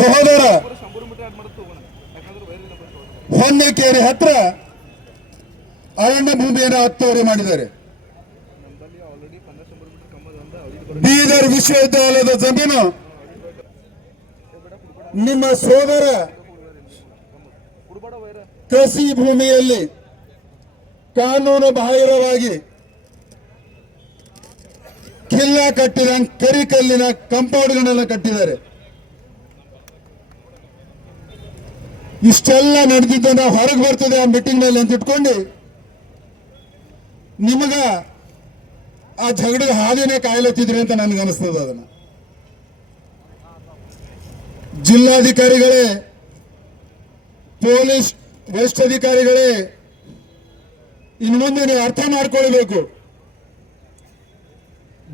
ಸಹೋದರ ಹೊನ್ನೇಕೇರಿ ಹತ್ರ ಅರಣ್ಯ ಭೂಮಿಯನ್ನು ಒತ್ತುವರಿ ಮಾಡಿದ್ದಾರೆ. ಬೀದರ್ ವಿಶ್ವವಿದ್ಯಾಲಯದ ಜಮೀನು ನಿಮ್ಮ ಸೋದರ ಕೃಷಿ ಭೂಮಿಯಲ್ಲಿ ಕಾನೂನು ಬಾಹಿರವಾಗಿ ಕಿಲ್ಲ ಕಟ್ಟಿದ ಕರಿಕಲ್ಲಿನ ಕಂಪೌಂಡ್ಗಳನ್ನೆಲ್ಲ ಕಟ್ಟಿದ್ದಾರೆ. ಇಷ್ಟೆಲ್ಲ ನಡೆದಿದ್ದನ್ನು ಹೊರಗೆ ಬರ್ತದೆ ಆ ಮೀಟಿಂಗ್ ನಲ್ಲಿ ಅಂತ ಇಟ್ಕೊಂಡು ನಿಮಗ ಆ ಜಗಳದ ಹಾದಿನೇ ಕಾಯಲತ್ತಿದ್ರಿ ಅಂತ ನನಗೆ ಅನಿಸ್ತದ. ಅದನ್ನ ಜಿಲ್ಲಾಧಿಕಾರಿಗಳೇ, ಪೊಲೀಸ್ ವರಿಷ್ಠಾಧಿಕಾರಿಗಳೇ, ಇನ್ನು ಮುಂದೆ ನೀವು ಅರ್ಥ ಮಾಡ್ಕೊಳ್ಬೇಕು.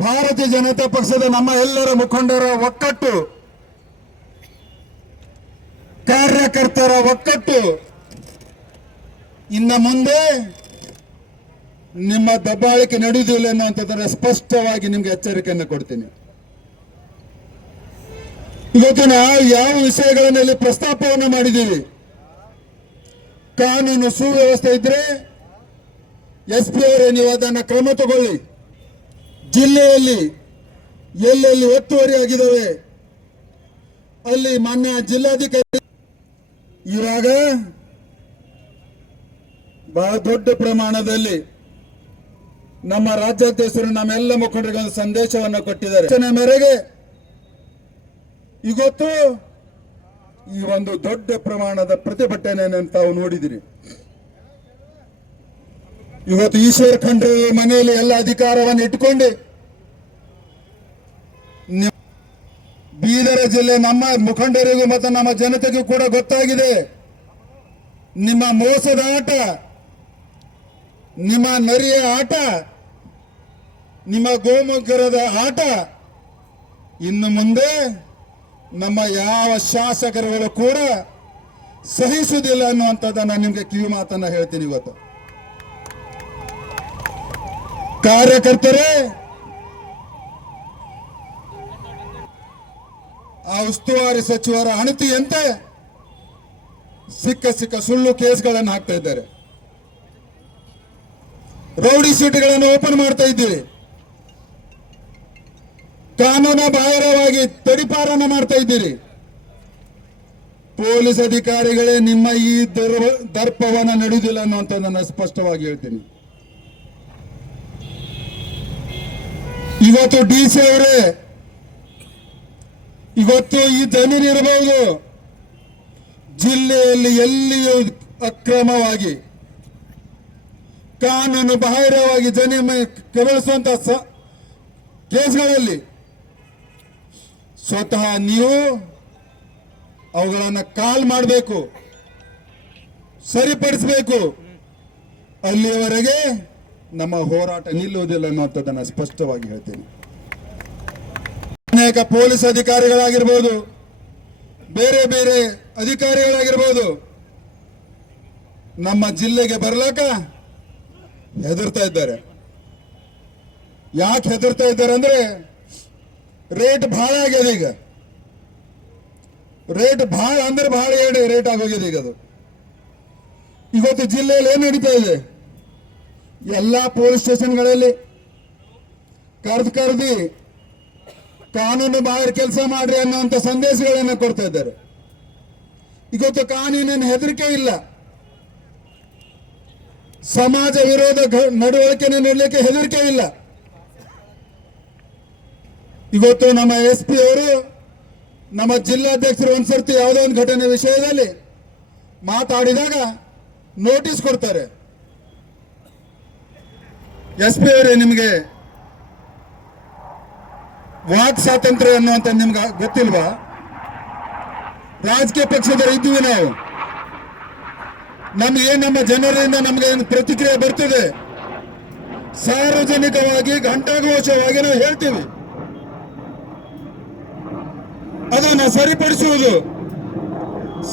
ಭಾರತೀಯ ಜನತಾ ಪಕ್ಷದ ನಮ್ಮ ಎಲ್ಲರ ಮುಖಂಡರ ಒಕ್ಕಟ್ಟು, ಕಾರ್ಯಕರ್ತರ ಒಕ್ಕಟ್ಟು ಇನ್ನ ಮುಂದೆ ನಿಮ್ಮ ದಬ್ಬಾಳಿಕೆ ನಡೆಯುವುದಿಲ್ಲ ಅನ್ನುವಂಥದ್ದನ್ನ ಸ್ಪಷ್ಟವಾಗಿ ನಿಮ್ಗೆ ಎಚ್ಚರಿಕೆಯನ್ನು ಕೊಡ್ತೀನಿ. ಇವತ್ತು ನಾವು ಯಾವ ವಿಷಯಗಳನ್ನೆಲ್ಲ ಪ್ರಸ್ತಾಪವನ್ನು ಮಾಡಿದ್ದೀವಿ, ಕಾನೂನು ಸುವ್ಯವಸ್ಥೆ ಇದ್ರೆ SP ಅವರೇ ನೀವು ಅದನ್ನು ಕ್ರಮ ತಗೊಳ್ಳಿ. ಜಿಲ್ಲೆಯಲ್ಲಿ ಎಲ್ಲೆಲ್ಲಿ ಒತ್ತುವರಿ ಆಗಿದ್ದಾವೆ ಅಲ್ಲಿ ಮಾನ್ಯ ಜಿಲ್ಲಾಧಿಕಾರಿ ಇವಾಗ ಬಹಳ ದೊಡ್ಡ ಪ್ರಮಾಣದಲ್ಲಿ ನಮ್ಮ ರಾಜ್ಯಾಧ್ಯಕ್ಷರು ನಮ್ಮೆಲ್ಲ ಮುಖಂಡರಿಗೆ ಒಂದು ಸಂದೇಶವನ್ನು ಕೊಟ್ಟಿದ್ದಾರೆ. ಮೇರೆಗೆ ಇವತ್ತು ಈ ಒಂದು ದೊಡ್ಡ ಪ್ರಮಾಣದ ಪ್ರತಿಭಟನೆಯನ್ನು ತಾವು ನೋಡಿದಿರಿ. ಇವತ್ತು ಈಶ್ವರ್ ಖಂಡ್ರೆ ಮನೆಯಲ್ಲಿ ಎಲ್ಲ ಅಧಿಕಾರವನ್ನು ಇಟ್ಟುಕೊಂಡು ಬೀದರ ಜಿಲ್ಲೆ ನಮ್ಮ ಮುಖಂಡರಿಗೂ ಮತ್ತು ನಮ್ಮ ಜನತೆಗೂ ಕೂಡ ಗೊತ್ತಾಗಿದೆ ನಿಮ್ಮ ಮೋಸದ ಆಟ, ನಿಮ್ಮ ನರಿಯ ಆಟ, ನಿಮ್ಮ ಗೋಮುಖರದ ಆಟ ಇನ್ನು ಮುಂದೆ ನಮ್ಮ ಯಾವ ಶಾಸಕರುಗಳು ಕೂಡ ಸಹಿಸುವುದಿಲ್ಲ ಅನ್ನುವಂಥದ್ದನ್ನ ನಿಮ್ಗೆ ಕಿವಿ ಮಾತನ್ನ ಹೇಳ್ತೀನಿ. ಇವತ್ತು ಕಾರ್ಯಕರ್ತರೇ, ಆ ಉಸ್ತುವಾರಿ ಸಚಿವರ ಅಣತಿಯಂತೆ ಸಿಕ್ಕ ಸುಳ್ಳು ಕೇಸ್ಗಳನ್ನು ಹಾಕ್ತಾ ಇದ್ದಾರೆ. ರೌಡಿ ಶೀಟ್ಗಳನ್ನು ಓಪನ್ ಮಾಡ್ತಾ ಇದ್ದೀವಿ. ಕಾನೂನು ಬಾಹಿರವಾಗಿ ತಡಿಪಾರನ್ನ ಮಾಡ್ತಾ ಇದ್ದೀರಿ. ಪೊಲೀಸ್ ಅಧಿಕಾರಿಗಳೇ, ನಿಮ್ಮ ಈ ದರ್ಪವನ್ನು ನಡೆಯುವುದಿಲ್ಲ ಅನ್ನುವಂಥದ್ದನ್ನು ಸ್ಪಷ್ಟವಾಗಿ ಹೇಳ್ತೀನಿ. ಇವತ್ತು DC ಅವರೇ, ಇವತ್ತು ಈ ಜಮೀನು ಇರಬಹುದು, ಜಿಲ್ಲೆಯಲ್ಲಿ ಎಲ್ಲಿಯೂ ಅಕ್ರಮವಾಗಿ ಕಾನೂನು ಬಾಹಿರವಾಗಿ ಜಮೀನು ಕಬಳಿಸುವಂತ ಕೇಸ್ಗಳಲ್ಲಿ ಸ್ವತಃ ನೀವು ಅವುಗಳನ್ನು ಕಾಲ್ ಮಾಡಬೇಕು, ಸರಿಪಡಿಸಬೇಕು. ಅಲ್ಲಿಯವರೆಗೆ ನಮ್ಮ ಹೋರಾಟ ನಿಲ್ಲುವುದಿಲ್ಲ ಅನ್ನುವಂಥದ್ದನ್ನು ಸ್ಪಷ್ಟವಾಗಿ ಹೇಳ್ತೀನಿ. ಅನೇಕ ಪೊಲೀಸ್ ಅಧಿಕಾರಿಗಳಾಗಿರ್ಬೋದು, ಬೇರೆ ಬೇರೆ ಅಧಿಕಾರಿಗಳಾಗಿರ್ಬೋದು, ನಮ್ಮ ಜಿಲ್ಲೆಗೆ ಬರ್ಲಾಕ ಹೆದರ್ತಾ ಇದ್ದಾರೆ. ಯಾಕೆ ಹೆದರ್ತಾ ಇದ್ದಾರೆ ಅಂದ್ರೆ ರೇಟ್ ಬಹಳ ಆಗ್ಯದ. ಈಗ ರೇಟ್ ಬಹಳ ಅಂದ್ರೆ ಬಹಳ ರೇಟ್ ಆಗೋಗಿದೆ ಈಗ. ಅದು ಇವತ್ತು ಜಿಲ್ಲೆಯಲ್ಲಿ ಏನ್ ನಡೀತಾ ಇದೆ, ಎಲ್ಲಾ ಪೊಲೀಸ್ ಸ್ಟೇಷನ್ಗಳಲ್ಲಿ ಕರೆದಿ ಕಾನೂನು ಬಾಹಿರ ಕೆಲಸ ಮಾಡ್ರಿ ಅನ್ನುವಂಥ ಸಂದೇಶಗಳನ್ನು ಕೊಡ್ತಾ ಇದ್ದಾರೆ. ಇವತ್ತು ಕಾನೂನಿನ ಹೆದರಿಕೆ ಇಲ್ಲ, ಸಮಾಜ ವಿರೋಧ ನಡವಳಿಕೆಯನ್ನು ನೀಡಲಿಕ್ಕೆ ಹೆದರಿಕೆ ಇಲ್ಲ. ಇವತ್ತು ನಮ್ಮ SP ಅವರು, ನಮ್ಮ ಜಿಲ್ಲಾಧ್ಯಕ್ಷರು ಒಂದ್ಸರ್ತಿ ಯಾವುದೋ ಒಂದು ಘಟನೆ ವಿಷಯದಲ್ಲಿ ಮಾತಾಡಿದಾಗ ನೋಟಿಸ್ ಕೊಡ್ತಾರೆ. SP ಅವರೇ, ನಿಮಗೆ ವಾಕ್ ಸ್ವಾತಂತ್ರ್ಯ ಅನ್ನುವಂತ ನಿಮ್ಗೆ ಗೊತ್ತಿಲ್ವಾ? ರಾಜಕೀಯ ಪಕ್ಷದವರು ಇದ್ದೀವಿ ನಾವು, ನಮ್ಗೆ ನಮ್ಮ ಜನರಿಂದ ನಮ್ಗೆ ಪ್ರತಿಕ್ರಿಯೆ ಬರ್ತದೆ. ಸಾರ್ವಜನಿಕವಾಗಿ ಘಂಟಾಘೋಷವಾಗಿ ನಾವು ಹೇಳ್ತೀವಿ, ಅದನ್ನು ಸರಿಪಡಿಸುವುದು,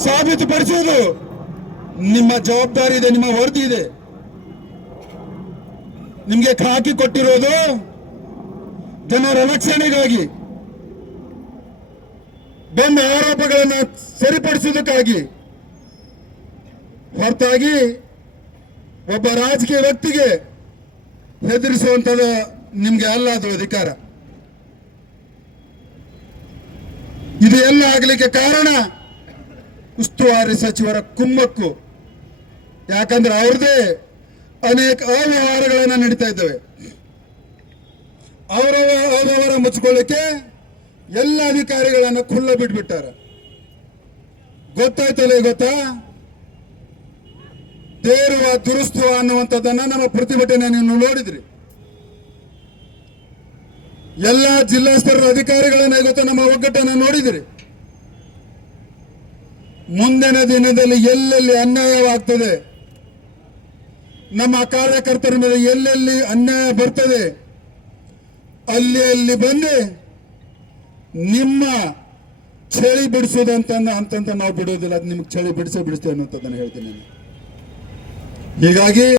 ಸಾಬೀತುಪಡಿಸುವುದು ನಿಮ್ಮ ಜವಾಬ್ದಾರಿ ಇದೆ, ನಿಮ್ಮ ವರದಿ ಇದೆ. ನಿಮ್ಗೆ ಖಾಕಿ ಕೊಟ್ಟಿರೋದು ಜನರ ರಕ್ಷಣೆಗಾಗಿ. ಬಂದ ಆರೋಪಗಳನ್ನು ಸರಿಪಡಿಸುವುದಕ್ಕಾಗಿ ಹೊರತಾಗಿ ಒಬ್ಬ ರಾಜಕೀಯ ವ್ಯಕ್ತಿಗೆ ಹೆದರಿಸುವಂಥದ್ದು ನಿಮ್ಗೆ ಅಲ್ಲ ಅದು ಅಧಿಕಾರ. ಇದು ಎಲ್ಲ ಆಗಲಿಕ್ಕೆ ಕಾರಣ ಉಸ್ತುವಾರಿ ಸಚಿವರ ಕುಮ್ಮಕ್ಕು. ಯಾಕಂದ್ರೆ ಅವ್ರದೇ ಅನೇಕ ಅವ್ಯವಹಾರಗಳನ್ನ ನಡೀತಾ ಇದ್ದಾವೆ. ಅವರ ಅವ್ಯವಹಾರ ಮುಚ್ಚಿಕೊಳ್ಳಿಕ್ಕೆ ಎಲ್ಲ ಅಧಿಕಾರಿಗಳನ್ನ ಖುಲ್ಲ ಬಿಟ್ಬಿಟ್ಟಾರ. ಗೊತ್ತಾಯ್ತಲ್ಲ, ಗೊತ್ತಾ? ತೇರುವ ದುರುಸ್ತುವ ಅನ್ನುವಂಥದ್ದನ್ನ ನಮ್ಮ ಪ್ರತಿಭಟನೆ ನೀವು ನೋಡಿದ್ರಿ. ಎಲ್ಲ ಜಿಲ್ಲಾ ಸ್ತರದ ಅಧಿಕಾರಿಗಳನ್ನ ಇವತ್ತು ನಮ್ಮ ಒಗ್ಗಟ್ಟನ್ನು ನೋಡಿದ್ರಿ. ಮುಂದಿನ ದಿನದಲ್ಲಿ ಎಲ್ಲೆಲ್ಲಿ ಅನ್ಯಾಯವಾಗ್ತದೆ, ನಮ್ಮ ಕಾರ್ಯಕರ್ತರ ಮೇಲೆ ಎಲ್ಲೆಲ್ಲಿ ಅನ್ಯಾಯ ಬರ್ತದೆ, ಅಲ್ಲಿ ಬಂದು ನಿಮ್ಮ ಚಳಿ ಬಿಡಿಸೋದಂತ ನಾವು ಬಿಡೋದಿಲ್ಲ. ಅದು ನಿಮ್ಗೆ ಚಳಿ ಬಿಡಿಸ್ತೇವೆ ಅನ್ನೋಂಥದ್ದನ್ನು ಹೇಳ್ತೀನಿ ನಾನು. ಹೀಗಾಗಿ